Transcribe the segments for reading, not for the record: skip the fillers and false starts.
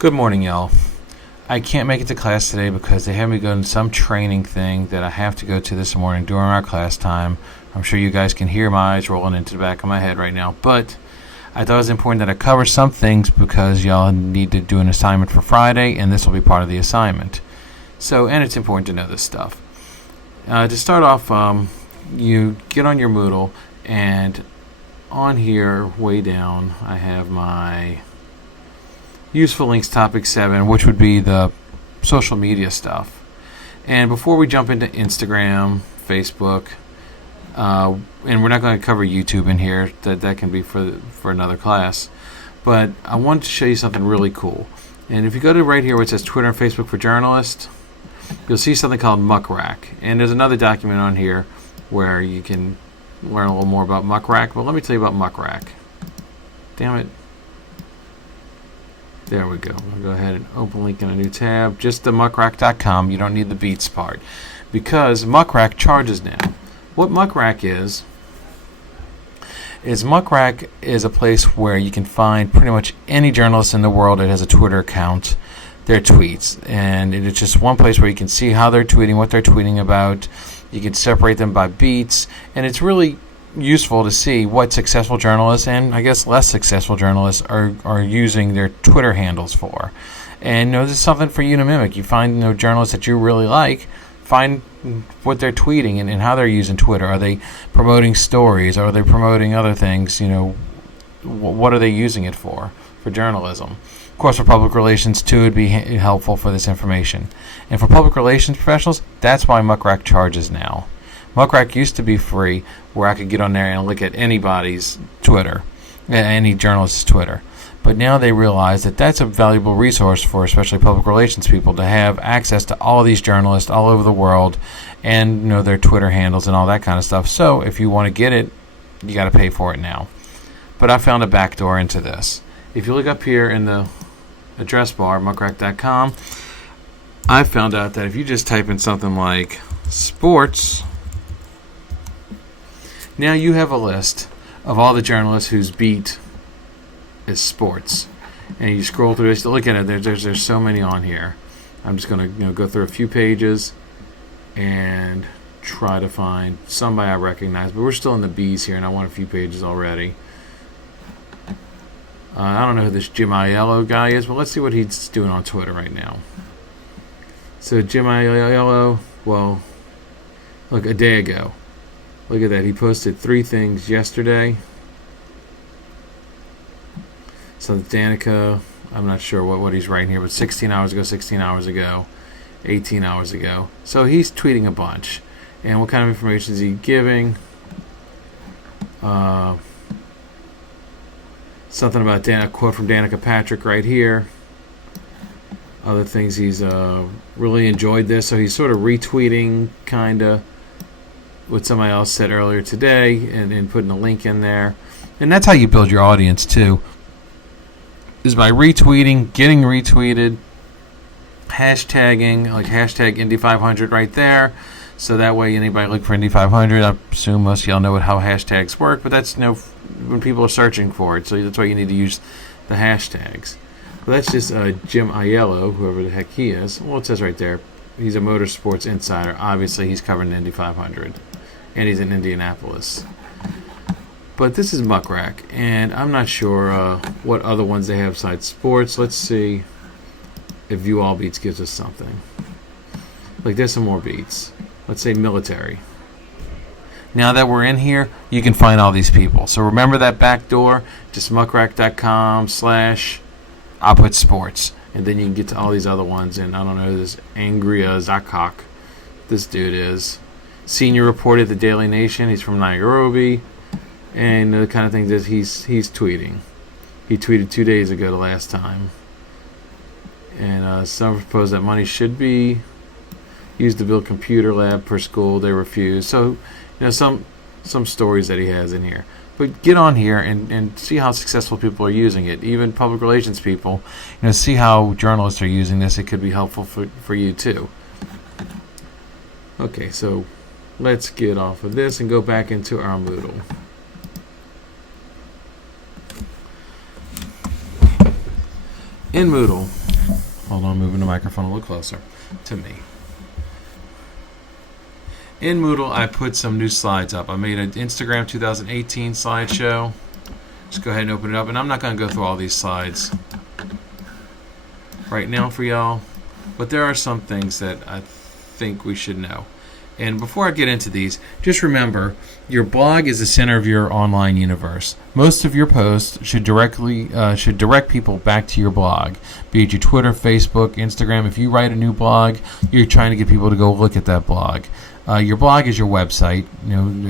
Good morning, y'all. I can't make it to class today because they have me go to some training thing that I have to go to this morning during our class time. I'm sure you guys can hear my eyes rolling into the back of my head right now, but I thought it was important that I cover some things because y'all need to do an assignment for Friday, and this will be part of the assignment. And it's important to know this stuff. To start off, you get on your Moodle, and on here, way down, I have my Useful Links Topic 7, which would be the social media stuff. And before we jump into Instagram, Facebook, and we're not going to cover YouTube in here, that can be for another class, but I wanted to show you something really cool. And if you go to right here where it says Twitter and Facebook for Journalists, you'll see something called Muckrack. And there's another document on here where you can learn a little more about Muckrack, but let me tell you about Muckrack. Damn it. There we go. I'll go ahead and open link in a new tab. Just the muckrack.com. You don't need the Beats part because Muckrack charges now. What Muckrack is Muckrack is a place where you can find pretty much any journalist in the world that has a Twitter account, their tweets. And it's just one place where you can see how they're tweeting, what they're tweeting about. You can separate them by beats. And it's really useful to see what successful journalists and I guess less successful journalists are using their Twitter handles for. And this is something for you to mimic. You find journalists that you really like, find what they're tweeting and how they're using Twitter. Are they promoting stories? Are they promoting other things? What are they using it for journalism? Of course, for public relations too, it'd be helpful for this information. And for public relations professionals, that's why Muckrack charges now. Muckrack used to be free, where I could get on there and look at anybody's Twitter, any journalist's Twitter. But now they realize that that's a valuable resource for especially public relations people to have access to all of these journalists all over the world and their Twitter handles and all that kind of stuff. So if you want to get it, you got to pay for it now. But I found a backdoor into this. If you look up here in the address bar, muckrack.com, I found out that if you just type in something like sports, now you have a list of all the journalists whose beat is sports. And you scroll through this, look at it, there's so many on here. I'm just going to go through a few pages and try to find somebody I recognize. But we're still in the B's here, and I want a few pages already. I don't know who this Jim Aiello guy is, but let's see what he's doing on Twitter right now. So Jim Aiello, well, look, a day ago. Look at that. He posted 3 things yesterday. So Danica, I'm not sure what he's writing here, but 16 hours ago, 18 hours ago. So he's tweeting a bunch. And what kind of information is he giving? Something about a quote from Danica Patrick right here. Other things, he's really enjoyed this. So he's sort of retweeting, kind of, what somebody else said earlier today and putting a link in there. And that's how you build your audience too, is by retweeting, getting retweeted, hashtagging, like hashtag Indy500 right there. So that way anybody look for Indy500, I assume most of y'all know how hashtags work, but that's when people are searching for it. So that's why you need to use the hashtags. Well, that's just Jim Aiello, whoever the heck he is. Well, it says right there, he's a motorsports insider. Obviously, he's covering the Indy 500. And he's in Indianapolis. But this is Muckrack, and I'm not sure what other ones they have besides sports. Let's see if View All Beats gives us something. Like, there's some more beats. Let's say military. Now that we're in here, you can find all these people. So remember that back door, just muckrack.com/I'll put sports. And then you can get to all these other ones. And I don't know who this Angria Zakok, this dude is. Senior reporter at the Daily Nation. He's from Nairobi. And the kind of things that he's tweeting. He tweeted 2 days ago the last time. And some propose that money should be used to build computer lab per school. They refuse. So, some stories that he has in here. But get on here and see how successful people are using it. Even public relations people. See how journalists are using this. It could be helpful for you too. Okay, so let's get off of this and go back into our Moodle. In Moodle, hold on, moving the microphone a little closer to me. In Moodle, I put some new slides up. I made an Instagram 2018 slideshow. Just go ahead and open it up, and I'm not going to go through all these slides right now for y'all, but there are some things that I think we should know. And before I get into these, just remember, your blog is the center of your online universe. Most of your posts should direct people back to your blog, be it your Twitter, Facebook, Instagram. If you write a new blog, you're trying to get people to go look at that blog. Your blog is your website.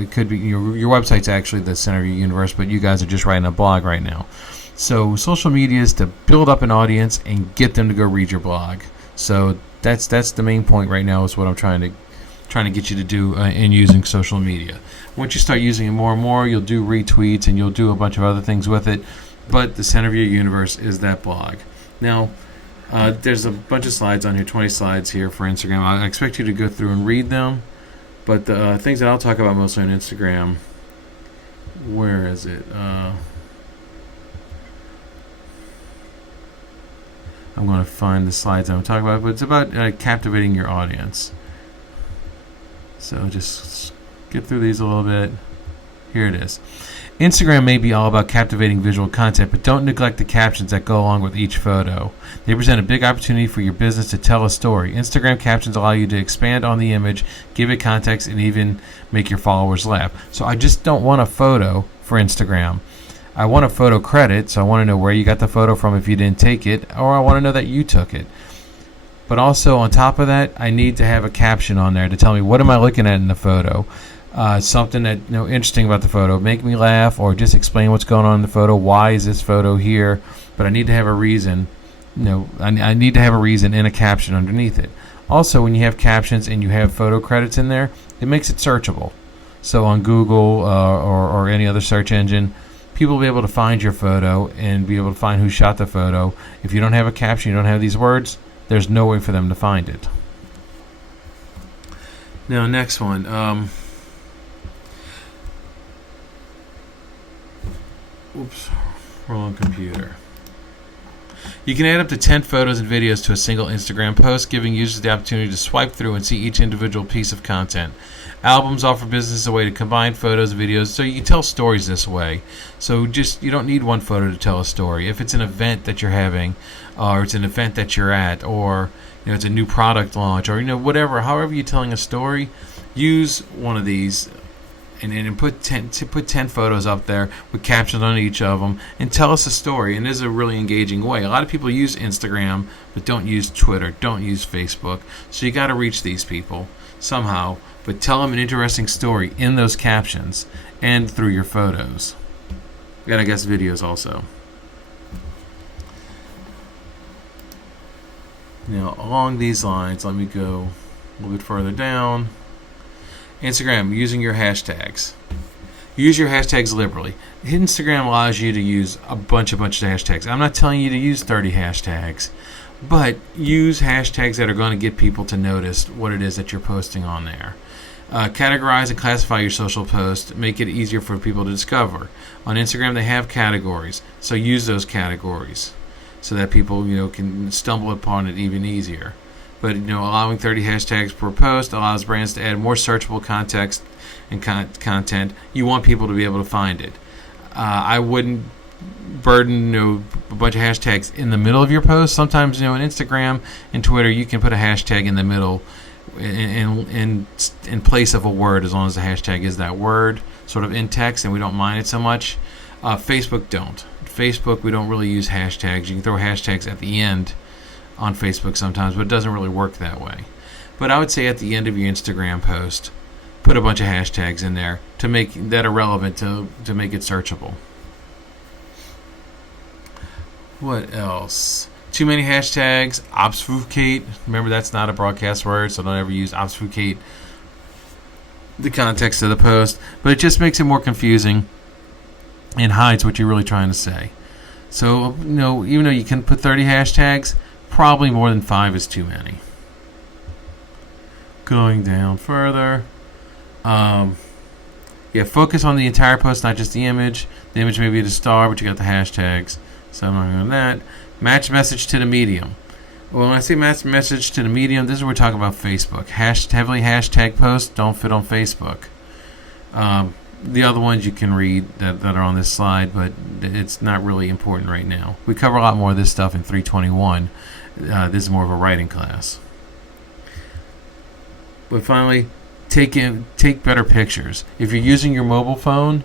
It could be your website's actually the center of your universe, but you guys are just writing a blog right now. So social media is to build up an audience and get them to go read your blog. So that's the main point right now, is what I'm trying to get you to do in using social media. Once you start using it more and more, you'll do retweets and you'll do a bunch of other things with it, but the center of your universe is that blog. Now, there's a bunch of slides on here, 20 slides here for Instagram. I expect you to go through and read them, but the things that I'll talk about mostly on Instagram, where is it? I'm going to find the slides I'm talking about, but it's about captivating your audience. So just get through these a little bit. Here it is. Instagram may be all about captivating visual content, but don't neglect the captions that go along with each photo. They present a big opportunity for your business to tell a story. Instagram captions allow you to expand on the image, give it context, and even make your followers laugh. So I just don't want a photo for Instagram. I want a photo credit, so I want to know where you got the photo from if you didn't take it, or I want to know that you took it. But also, on top of that, I need to have a caption on there to tell me what am I looking at in the photo. Something that interesting about the photo, make me laugh, or just explain what's going on in the photo. Why is this photo here? But I need to have a reason. I need to have a reason in a caption underneath it. Also, when you have captions and you have photo credits in there, it makes it searchable. So on Google or any other search engine, people will be able to find your photo and be able to find who shot the photo. If you don't have a caption, you don't have these words, there's no way for them to find it. Now, next one. Oops, wrong computer. You can add up to 10 photos and videos to a single Instagram post, giving users the opportunity to swipe through and see each individual piece of content. Albums offer businesses a way to combine photos and videos, so you can tell stories this way. So you don't need one photo to tell a story. If it's an event that you're having, or it's an event that you're at, or it's a new product launch, or whatever, however you're telling a story, use one of these and put 10 photos up there with captions on each of them and tell us a story. And this is a really engaging way. A lot of people use Instagram but don't use Twitter, don't use Facebook. So you got to reach these people somehow, but tell them an interesting story in those captions and through your photos. And I guess videos also. Now, along these lines, let me go a little bit further down. Instagram, using your hashtags. Use your hashtags liberally. Instagram allows you to use a bunch of hashtags. I'm not telling you to use 30 hashtags, but use hashtags that are going to get people to notice what it is that you're posting on there. Categorize and classify your social posts. Make it easier for people to discover. On Instagram, they have categories, so use those categories so that people can stumble upon it even easier. But allowing 30 hashtags per post allows brands to add more searchable context and content. You want people to be able to find it. I wouldn't burden a bunch of hashtags in the middle of your post. Sometimes in Instagram and Twitter you can put a hashtag in the middle in place of a word, as long as the hashtag is that word sort of in text, and we don't mind it so much. Facebook don't. Facebook, we don't really use hashtags. You can throw hashtags at the end on Facebook sometimes, but it doesn't really work that way. But I would say at the end of your Instagram post, put a bunch of hashtags in there to make that irrelevant, to make it searchable. What else? Too many hashtags. Obfuscate. Remember, that's not a broadcast word, so don't ever use obfuscate the context of the post. But it just makes it more confusing and hides what you're really trying to say. So, even though you can put 30 hashtags, probably more than 5 is too many. Going down further. Focus on the entire post, not just the image. The image may be the star, but you got the hashtags. So I'm not doing that. Match message to the medium. Well, when I say match message to the medium, this is what we're talking about Facebook. Heavily hashtag posts don't fit on Facebook. The other ones you can read that are on this slide, but it's not really important right now. We cover a lot more of this stuff in 321. This is more of a writing class. But finally, take better pictures. If you're using your mobile phone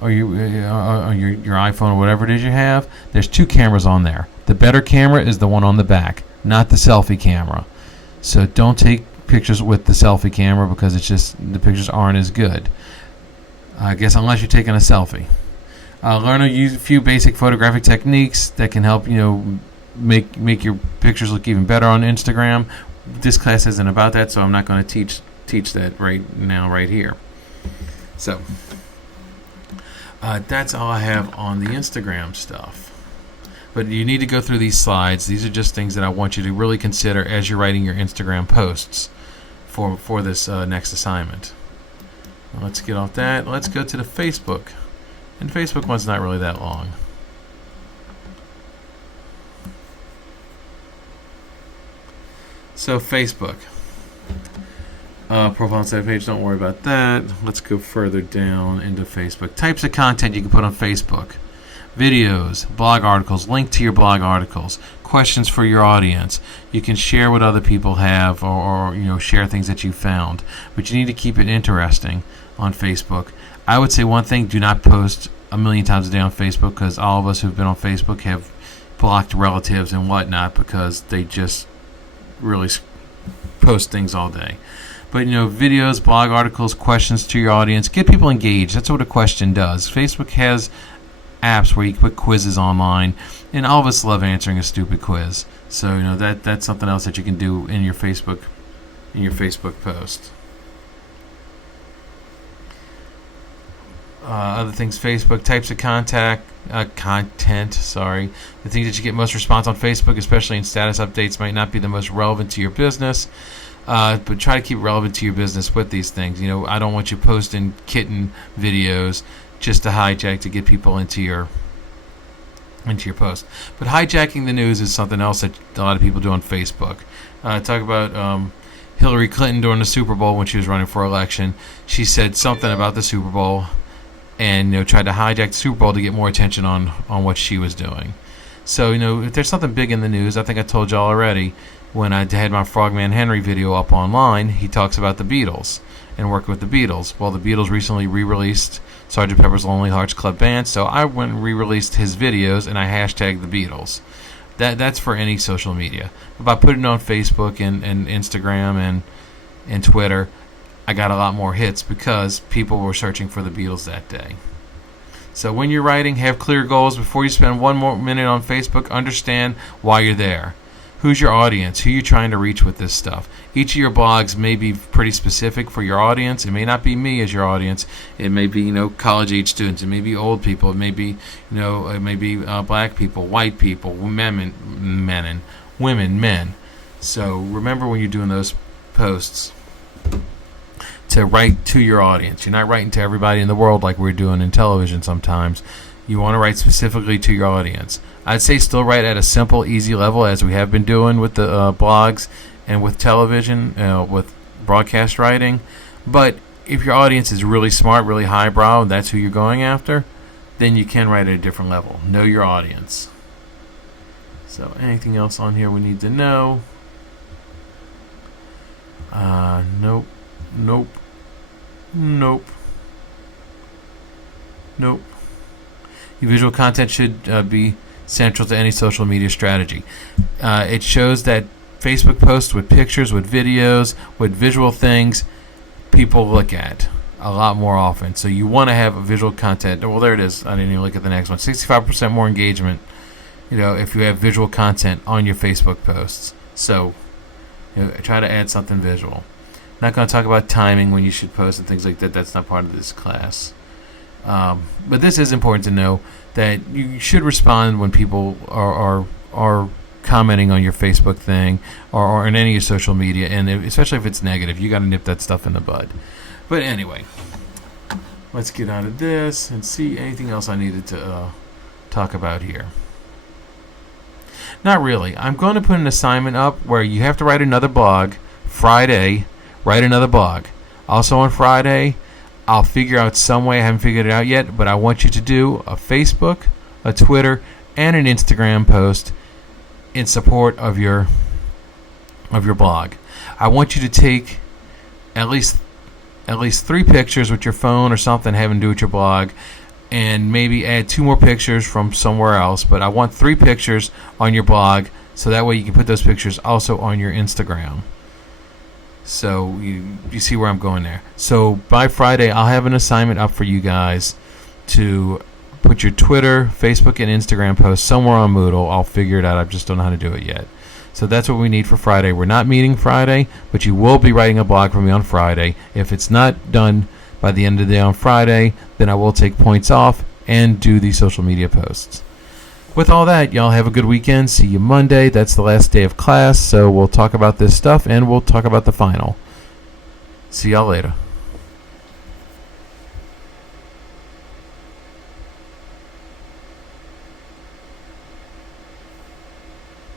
or your iPhone or whatever it is you have, there's 2 cameras on there. The better camera is the one on the back, not the selfie camera. So don't take pictures with the selfie camera because it's just the pictures aren't as good. I guess unless you're taking a selfie. Learn a few basic photographic techniques that can help make your pictures look even better on Instagram. This class isn't about that, so I'm not going to teach that right now, right here. So that's all I have on the Instagram stuff. But you need to go through these slides. These are just things that I want you to really consider as you're writing your Instagram posts for this next assignment. Let's get off that. Let's go to the Facebook. And the Facebook one's not really that long. So Facebook. Profile and site page, don't worry about that. Let's go further down into Facebook. Types of content you can put on Facebook. Videos, blog articles, link to your blog articles, questions for your audience. You can share what other people have or share things that you found. But you need to keep it interesting on Facebook. I would say one thing, do not post a million times a day on Facebook, because all of us who've been on Facebook have blocked relatives and whatnot because they just really post things all day. But videos, blog articles, questions to your audience, get people engaged. That's what a question does. Facebook has apps where you put quizzes online, and all of us love answering a stupid quiz. So that's something else that you can do in your Facebook post. Other things, Facebook types of content. The things that you get most response on Facebook, especially in status updates, might not be the most relevant to your business. But try to keep relevant to your business with these things. I don't want you posting kitten videos just to hijack to get people into your post. But hijacking the news is something else that a lot of people do on Facebook. Talk about Hillary Clinton during the Super Bowl when she was running for election. She said something about the Super Bowl and tried to hijack the Super Bowl to get more attention on what she was doing. So if there's something big in the news, I think I told y'all already when I had my Frogman Henry video up online, he talks about the Beatles and working with the Beatles. Well, the Beatles recently re-released Sgt. Pepper's Lonely Hearts Club Band, so I went and re-released his videos and I hashtagged the Beatles. That's for any social media. But by putting it on Facebook and Instagram and Twitter, I got a lot more hits because people were searching for the Beatles that day. So when you're writing, have clear goals. Before you spend 1 more minute on Facebook, understand why you're there. Who's your audience? Who are you trying to reach with this stuff? Each of your blogs may be pretty specific for your audience. It may not be me as your audience. It may be, college-age students. It may be old people. It may be, black people, white people, men, men. So remember when you're doing those posts to write to your audience. You're not writing to everybody in the world like we're doing in television sometimes. You want to write specifically to your audience. I'd say still write at a simple, easy level as we have been doing with the blogs and with television, with broadcast writing. But if your audience is really smart, really highbrow, and that's who you're going after, then you can write at a different level. Know your audience. So anything else on here we need to know? Nope. Your visual content should be central to any social media strategy. It shows that Facebook posts with pictures, with videos, with visual things, people look at a lot more often. So you want to have a visual content. Well, there it is. I didn't even look at the next one. 65% more engagement, if you have visual content on your Facebook posts. So try to add something visual. Not going to talk about timing when you should post and things like that. That's not part of this class. But this is important to know that you should respond when people are commenting on your Facebook thing or in any of your social media, and especially if it's negative, you got to nip that stuff in the bud. But anyway, let's get out of this and see anything else I needed to talk about here. Not really. I'm going to put an assignment up where you have to write another blog. Friday, write another blog. Also on Friday, I'll figure out some way. I haven't figured it out yet, but I want you to do a Facebook, a Twitter, and an Instagram post in support of your blog. I want you to take at least 3 pictures with your phone or something having to do with your blog, and maybe add 2 more pictures from somewhere else. But I want 3 pictures on your blog, so that way you can put those pictures also on your Instagram. So you see where I'm going there. So by Friday, I'll have an assignment up for you guys to put your Twitter, Facebook, and Instagram posts somewhere on Moodle. I'll figure it out. I just don't know how to do it yet. So that's what we need for Friday. We're not meeting Friday, but you will be writing a blog for me on Friday. If it's not done by the end of the day on Friday, then I will take points off and do the social media posts. With all that, y'all have a good weekend. See you Monday. That's the last day of class, so we'll talk about this stuff and we'll talk about the final. See y'all later.